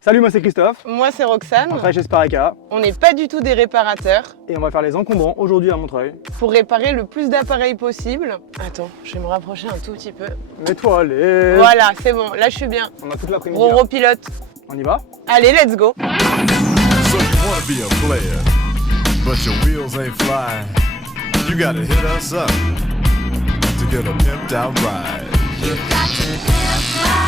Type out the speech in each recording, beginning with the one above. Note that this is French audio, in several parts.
Salut, moi c'est Christophe. Moi c'est Roxane. On travaille chez Spareka. On n'est pas du tout des réparateurs. Et on va faire les encombrants aujourd'hui à Montreuil. Pour réparer le plus d'appareils possible. Attends, je vais me rapprocher un tout petit peu. Mets-toi à l'aise. Voilà, c'est bon, là je suis bien. On a toute l'après-midi. Roro pilote. On y va? Allez, let's go. So you wanna be a player, but your wheels ain't flying. You gotta hit us up to get a pimped out ride. You got to pimp my ride.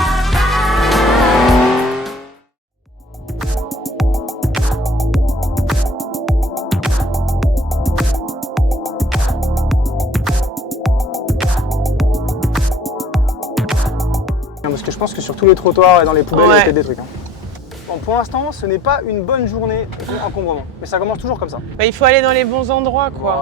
Parce que je pense que sur tous les trottoirs et dans les poubelles, il y a Ouais. peut-être des trucs. Bon, pour l'instant, ce n'est pas une bonne journée encombrement. Mais ça commence toujours comme ça. Bah, il faut aller dans les bons endroits quoi.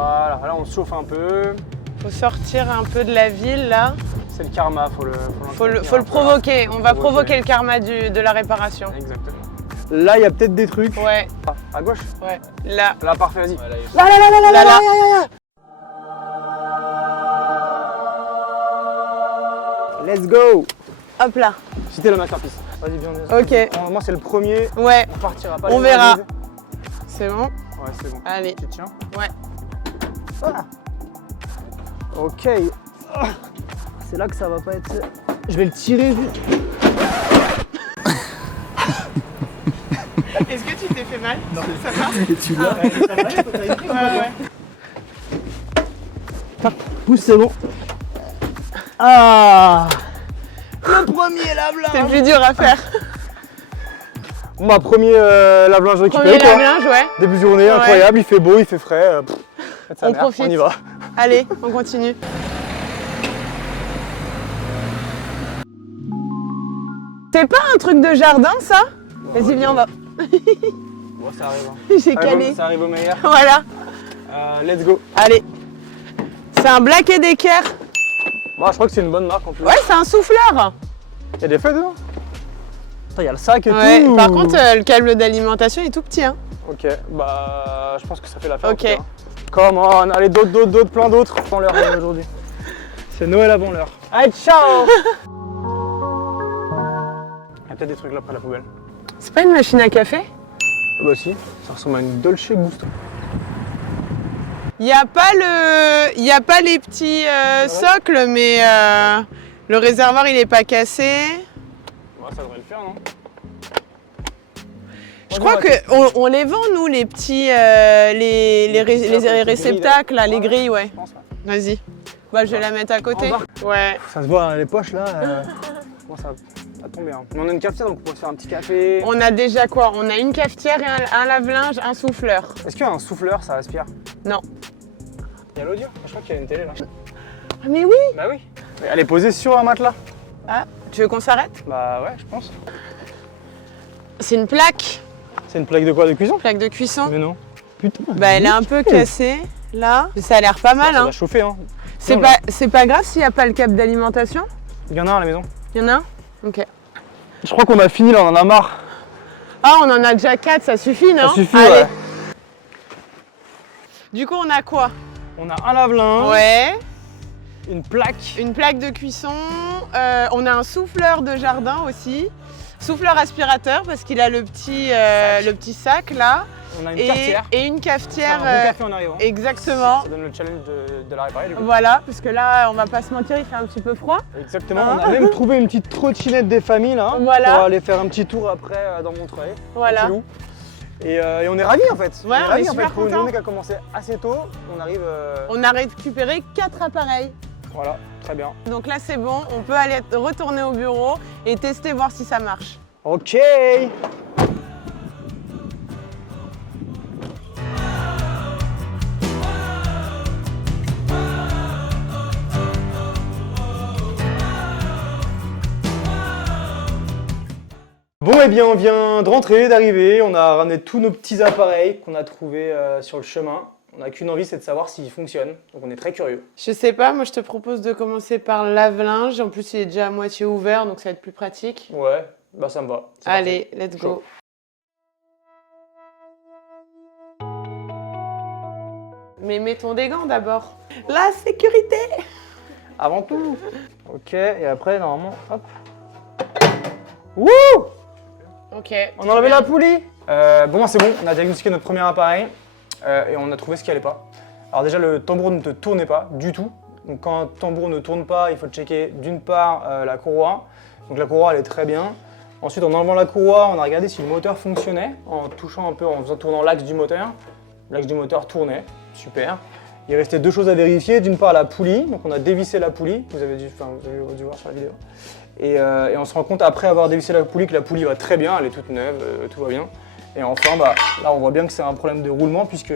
Voilà, là on se chauffe un peu. Faut sortir un peu de la ville là. C'est le karma, faut Faut le provoquer. On va provoquer le karma de la réparation. Exactement. Là, il y a peut-être des trucs. Ouais, Ah, à gauche? ouais. Là. Là, parfait, vas-y. Là. Let's go! Hop là. C'était le masterpiece. Vas-y, viens. Ok. Moi, c'est le premier. Ouais, On partira pas. on les verra. valises. C'est bon. Ouais, c'est bon. Allez. Tu tiens? Ouais. Voilà. Ok. Ah. C'est là que ça va pas être. Je vais le tirer vite. Est-ce que tu t'es fait mal? Non. Ça va? Et tu vois? Ouais. Pousse, c'est bon. Ah! Le premier lave-linge! C'est le plus dur à faire. Bon, bah, premier lave-linge récupéré. Premier quoi. lave-linge, ouais. Début de journée, Ouais. incroyable, il fait beau, il fait frais. Faites sa On mère, profite. On y va. Allez, on continue. C'est pas un truc de jardin, ça? Vas-y, viens, on va. Bon, ça arrive. Hein. J'ai Ça arrive calé. ça arrive au meilleur. Voilà. Let's go. Allez. C'est un Black & Decker. Bon, je crois que c'est une bonne marque en plus. Ouais, c'est un souffleur. Il y a des feux dedans? Attends, il y a le sac et Ouais, tout. par contre, le câble d'alimentation est tout petit, hein. Ok, bah je pense que ça fait l'affaire. Ok. en tout cas. Come on, allez, d'autres, plein d'autres. Avant l'heure aujourd'hui. C'est Noël avant l'heure. Allez, ciao. Il y a peut-être des trucs là près de la poubelle. C'est pas une machine à café? Ah bah si, ça ressemble à une Dolce Gusto. Il y a pas les petits socles, mais le réservoir il est pas cassé. Ouais, ça devrait le faire, non? Je crois qu'on les vend nous les petits les réceptacles là, les grilles, ouais. Je pense, ouais. Vas-y. Bah je vais la mettre à côté. bas. Ouais. Ça se voit, hein, les poches là. Comment ça va tomber. Hein. Mais on a une cafetière donc on pourrait se faire un petit café. On a déjà quoi? On a une cafetière et un lave-linge, un souffleur. Est-ce qu'il y a un souffleur, ça aspire? Non. Il y a l'audio? Je crois qu'il y a une télé là. Ah, mais oui. Bah oui. Elle est posée sur un matelas. Ah, tu veux qu'on s'arrête? Bah ouais, je pense. C'est une plaque. C'est une plaque de quoi? De cuisson? Plaque de cuisson. Mais non. Putain. Bah elle est un peu cassée là. Ça a l'air pas mal Ça hein. va chauffer hein. C'est pas grave s'il n'y a pas le câble d'alimentation? Il y en a un à la maison. Il y en a un? Ok. Je crois qu'on a fini là, on en a marre. Ah, on en a déjà 4, ça suffit, non? Ça suffit, allez. ouais. Du coup, on a quoi? On a un lave-linge, Ouais, une plaque. une plaque de cuisson, on a un souffleur de jardin aussi. Souffleur aspirateur parce qu'il a le petit sac là. On a une cafetière. Et une On va cafetière. faire un bon café en arrivant. Exactement. Ça donne le challenge de la réparer du coup. Voilà, parce que là, on va pas se mentir, il fait un petit peu froid. Exactement. Hein. On a même trouvé une petite trottinette des familles là. Voilà. Pour aller faire un petit tour après dans Montreuil. Voilà. Tranquillou. Et on est ravis en fait. Ouais, on est ravis, en super fait. Pour une contents. journée qui a commencé assez tôt, on arrive. On a récupéré 4 appareils. Voilà, très bien. Donc là, c'est bon, on peut aller retourner au bureau et tester, voir si ça marche. Ok. Bon, eh bien, on vient de rentrer, d'arriver. On a ramené tous nos petits appareils qu'on a trouvés sur le chemin. On n'a qu'une envie, c'est de savoir s'ils fonctionnent. Donc, on est très curieux. Je sais pas, moi je te propose de commencer par le lave-linge. En plus, il est déjà à moitié ouvert, donc ça va être plus pratique. Ouais, bah ça me va. C'est Allez, parti. let's Chaud. go. Mais mettons des gants d'abord. La sécurité! Avant tout. Ok, et après, normalement, hop. Wouh! Ok. On a enlevé la poulie. Bon, c'est bon, on a diagnostiqué notre premier appareil et on a trouvé ce qui allait pas. Alors déjà, le tambour ne te tournait pas du tout. Donc quand un tambour ne tourne pas, il faut checker d'une part la courroie. Donc la courroie, elle est très bien. Ensuite, en enlevant la courroie, on a regardé si le moteur fonctionnait en touchant un peu, en faisant tourner l'axe du moteur. L'axe du moteur tournait, super. Il restait deux choses à vérifier. D'une part, la poulie. Donc on a dévissé la poulie. Vous avez dû voir sur la vidéo. Et on se rend compte après avoir dévissé la poulie que la poulie va très bien, elle est toute neuve, tout va bien. Et enfin, là on voit bien que c'est un problème de roulement puisque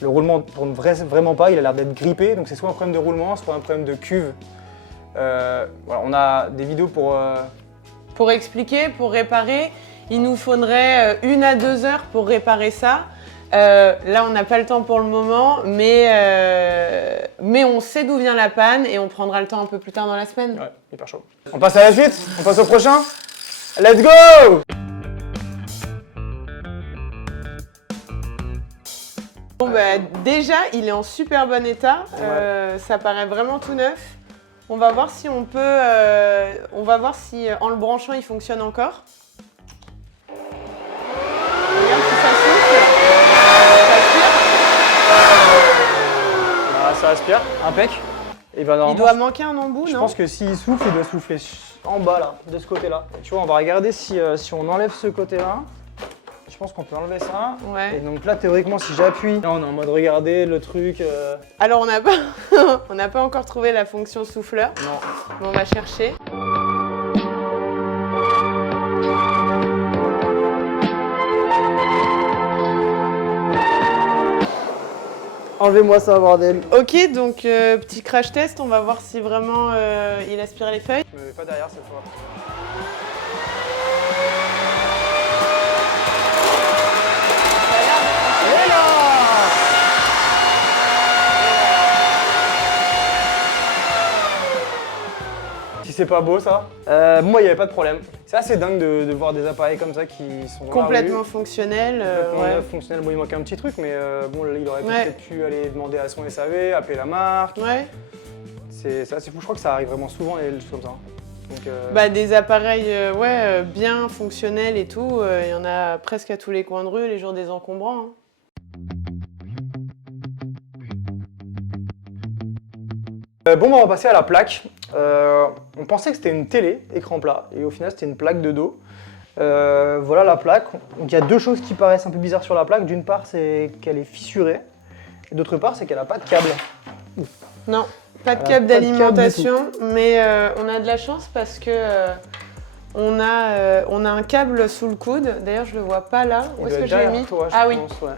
le roulement ne tourne vraiment pas, il a l'air d'être grippé. Donc c'est soit un problème de roulement, soit un problème de cuve. Voilà, on a des vidéos Pour expliquer, pour réparer, il nous faudrait 1 à 2 heures pour réparer ça. Là, on n'a pas le temps pour le moment, mais on sait d'où vient la panne et on prendra le temps un peu plus tard dans la semaine. Ouais, hyper chaud. On passe à la suite? On passe au prochain? Let's go! Bon, déjà, il est en super bon état. Ça paraît vraiment tout neuf. On va voir si on peut... on va voir si en le branchant, il fonctionne encore. Regarde si ça souffle. Ça aspire, impec. Et ben Il doit manquer un embout, je non? pense que s'il souffle, il doit souffler en bas là, de ce côté-là. Tu vois, on va regarder si on enlève ce côté-là. Je pense qu'on peut enlever ça. Ouais. Et donc là, théoriquement, si j'appuie, là, on est en mode regarder le truc. Alors, on n'a pas... on n'a pas encore trouvé la fonction souffleur. Non. Mais on va chercher. Enlevez-moi ça, bordel. Ok, donc petit crash test, on va voir si vraiment il aspire les feuilles. Je me mets pas derrière cette fois. Si c'est pas beau ça. Moi, il n'y avait pas de problème. C'est assez dingue de voir des appareils comme ça qui sont dans Complètement la rue. fonctionnel. Complètement Ouais. neuf, fonctionnel. Bon, il manquait un petit truc, mais bon, là, il aurait Ouais. peut-être pu aller demander à son SAV, appeler la marque. Ouais. C'est assez fou. Je crois que ça arrive vraiment souvent, les choses comme ça. Donc, Bah, des appareils bien fonctionnels et tout, il y en a presque à tous les coins de rue les jours des encombrants. Hein. Bon, on va passer à la plaque. On pensait que c'était une télé, écran plat, et au final c'était une plaque de dos. Voilà la plaque. Donc il y a deux choses qui paraissent un peu bizarres sur la plaque. D'une part, c'est qu'elle est fissurée, et d'autre part, c'est qu'elle n'a pas de câble. Non, pas de Alors, câble pas de câble d'alimentation, mais on a de la chance parce que on a un câble sous le coude. D'ailleurs, je le vois pas là. Où est-ce que je l'ai mis? Ah oui. Pense, ouais.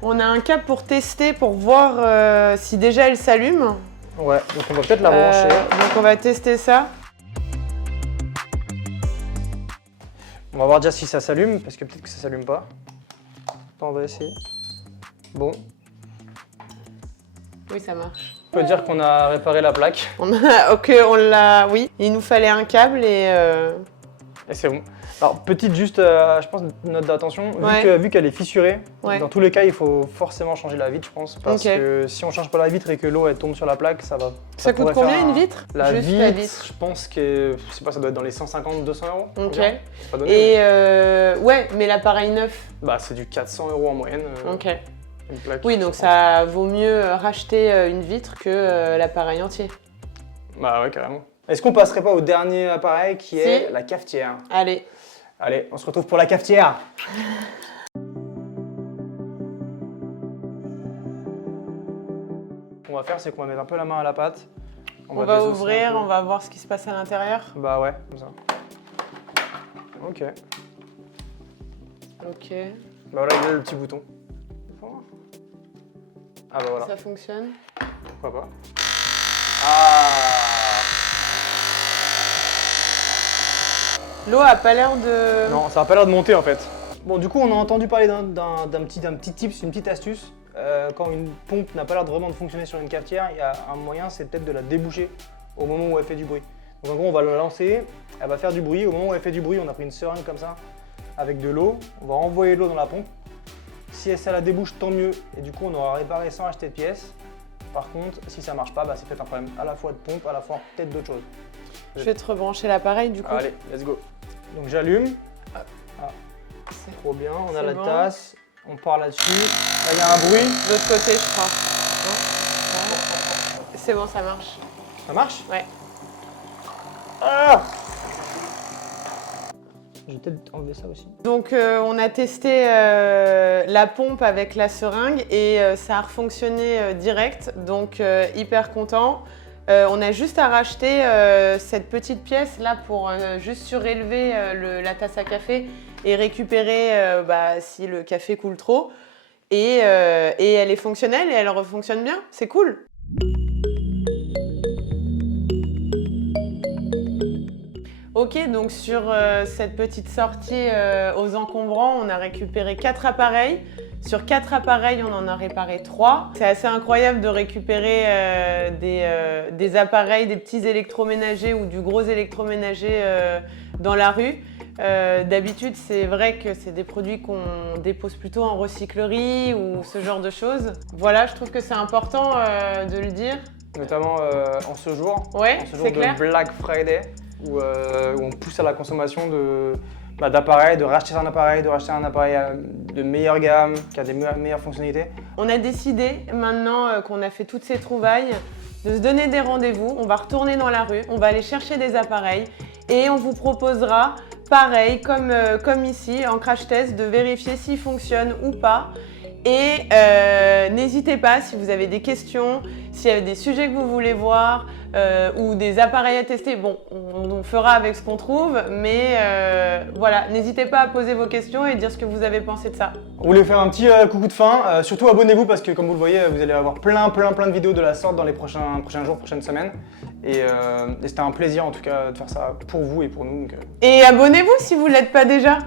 On a un câble pour tester, pour voir si déjà elle s'allume. Ouais, donc on va peut-être la brancher. Donc on va tester ça. On va voir déjà si ça s'allume, parce que peut-être que ça s'allume pas. Attends, on va essayer. Bon, Oui, ça marche. on peut dire qu'on a réparé la plaque, Ok, on l'a. Oui, il nous fallait un câble et. et c'est bon. Alors, petite juste, je pense, note d'attention, Ouais. vu qu'elle est fissurée, Ouais. dans tous les cas, il faut forcément changer la vitre, je pense, parce Ok. que si on change pas la vitre et que l'eau elle tombe sur la plaque, ça va. Ça coûte pourrait combien faire une vitre? La Juste vitre, la vitre. je pense que, je sais pas, ça doit être dans les 150-200 euros. Ok. environ. C'est pas donné, mais- Et ouais, mais l'appareil neuf. Bah, c'est du 400 euros en moyenne. Ok. Une plaque. Oui, donc ça vaut mieux racheter une vitre que l'appareil entier. Bah ouais, carrément. Est-ce qu'on passerait pas au dernier appareil qui est la cafetière? Allez. Allez, on se retrouve pour la cafetière. Ce qu'on va faire, c'est qu'on va mettre un peu la main à la pâte. On va désosser un ouvrir, peu. on va voir ce qui se passe à l'intérieur. Bah ouais, comme ça. Ok. Ok. Bah voilà, il y a le petit bouton. Ah bah voilà, Ça fonctionne. pourquoi pas. Ah. L'eau a pas l'air de. Non, ça n'a pas l'air de monter en fait. Bon, du coup, on a entendu parler d'un petit tips, une petite astuce. Quand une pompe n'a pas l'air vraiment de fonctionner sur une cafetière, il y a un moyen, c'est peut-être de la déboucher au moment où elle fait du bruit. Donc en gros, on va la lancer, elle va faire du bruit. Au moment où elle fait du bruit, on a pris une seringue comme ça avec de l'eau. On va envoyer de l'eau dans la pompe. Si ça la débouche, tant mieux. Et du coup, on aura réparé sans acheter de pièces. Par contre, si ça marche pas, bah, c'est peut-être un problème à la fois de pompe, à la fois peut-être d'autres choses. Je vais te rebrancher l'appareil du coup. Allez, let's go. Donc j'allume. Ah, trop bien, on a C'est la bon. tasse. On part là-dessus. Là, il y a un bruit. De l'autre côté, je crois. Non? C'est bon, ça marche. Ça marche? Ouais. Ah! Je vais peut-être enlever ça aussi. Donc on a testé la pompe avec la seringue et ça a refonctionné direct, donc hyper content. On a juste à racheter cette petite pièce là pour juste surélever la tasse à café et récupérer si le café coule trop. Et elle est fonctionnelle et elle refonctionne bien, c'est cool. Ok, donc sur cette petite sortie aux encombrants, on a récupéré 4 appareils. Sur 4 appareils, on en a réparé 3. C'est assez incroyable de récupérer des appareils, des petits électroménagers ou du gros électroménager dans la rue. D'habitude, c'est vrai que c'est des produits qu'on dépose plutôt en recyclerie ou ce genre de choses. Voilà, je trouve que c'est important de le dire. Notamment en ce jour. Ouais, en ce jour c'est de clair. Black Friday, où on pousse à la consommation d'appareils, de racheter un appareil de meilleure gamme, qui a des meilleures fonctionnalités. On a décidé, maintenant qu'on a fait toutes ces trouvailles, de se donner des rendez-vous. On va retourner dans la rue, on va aller chercher des appareils et on vous proposera, pareil, comme ici, en crash test, de vérifier s'ils fonctionnent ou pas. Et n'hésitez pas, si vous avez des questions, s'il y a des sujets que vous voulez voir ou des appareils à tester, bon, on fera avec ce qu'on trouve, mais voilà, n'hésitez pas à poser vos questions et dire ce que vous avez pensé de ça. On voulait faire un petit coucou de fin. Surtout abonnez-vous parce que comme vous le voyez, vous allez avoir plein de vidéos de la sorte dans les prochains jours, prochaines semaines. Et c'était un plaisir en tout cas de faire ça pour vous et pour nous. Et abonnez-vous si vous ne l'êtes pas déjà.